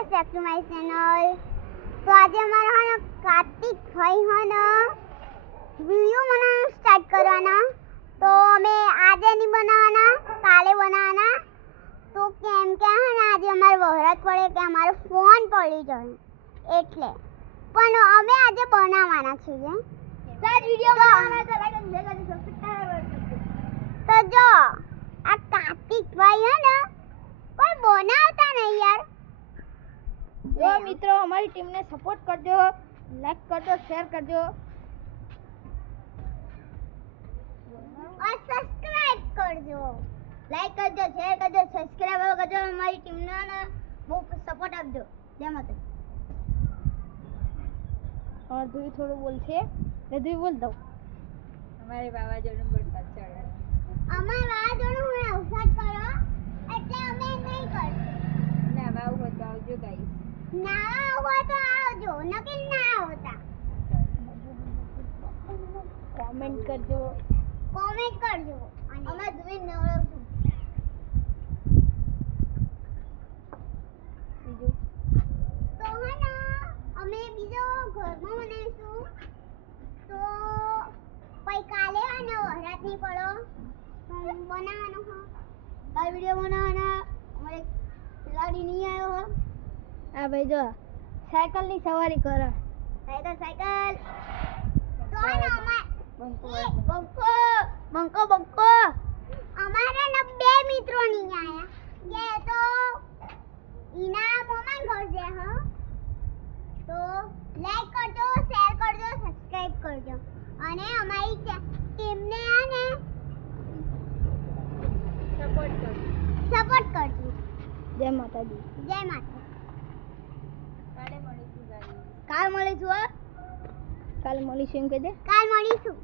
Welcome back to my channel. તો આજે અમારા હે કાર્તિક ભાઈ હે ને વિડિયો બનાવવાનું સ્ટાર્ટ કરવાના. તો અમે આજે નહીં બનાવવાના, કાલે બનાવવાના. તો કેમ કે હે ને આજે અમારે વહરાત પડે કે અમારો ફોન પડી જાય એટલે પણ અમે આજે બનાવવાના છીએ. સાત વિડિયો બનાવવાના તો લાઈક અને શેર અને સબસ્ક્રાઇબ કરજો. તો જો આ કાર્તિક ભાઈ હે ને કોઈ બનાવતા નહીં યાર. જો મિત્રો અમારી ટીમને સપોર્ટ કરજો, લાઈક કરજો, શેર કરજો और सब्सक्राइब करजो. लाइक करजो, शेयर करजो, सब्सक्राइब करजो. हमारी टीम ने बહુ સપોર્ટ આપજો. જય માતા. और दूरी थोड़ा बोलते हैं मैं दूरी बोल दो हमारे बाबा जो नंबर पर चढ़ा અમાર વાળાનું હું અવસાદ કરો એટલે અમે નહીં કરશું. ना बाबू बताओ जो गाइस ના હોય તો આવજો, નકર ના આવતા. कमेंट करजो કોમેન્ટ કરજો. અમે જોઈ નવડાવશું. બીજું તો હે ને અમે બીજો ઘરમાં બનાવીશું. તો પછી કાલે હે ને વહરાત નહીં પડો બનાવવાનો હો. કાલ વિડિયો બનાવવાના. અમારે ખિલાડી નહીં આવ્યો હો. આ ભાઈ જો સાયકલ ની સવારી કરો સાયકલ તો હે ને બંકો બંકો બંકો અમારા ને બે મિત્રો નહીં આયા. જે તો ઈના મોમાન ઘર છે હો. તો લાઈક કરજો, શેર કરજો, સબસ્ક્રાઇબ કરજો અને અમારી ટીમને આને સપોર્ટ કરજો. જય માતાજી જય માતા. કાલે મળીશું ગાઈસ કાલ મળીશું હો. કાલે મળીશું એમ કહી દે કાલ મળીશું.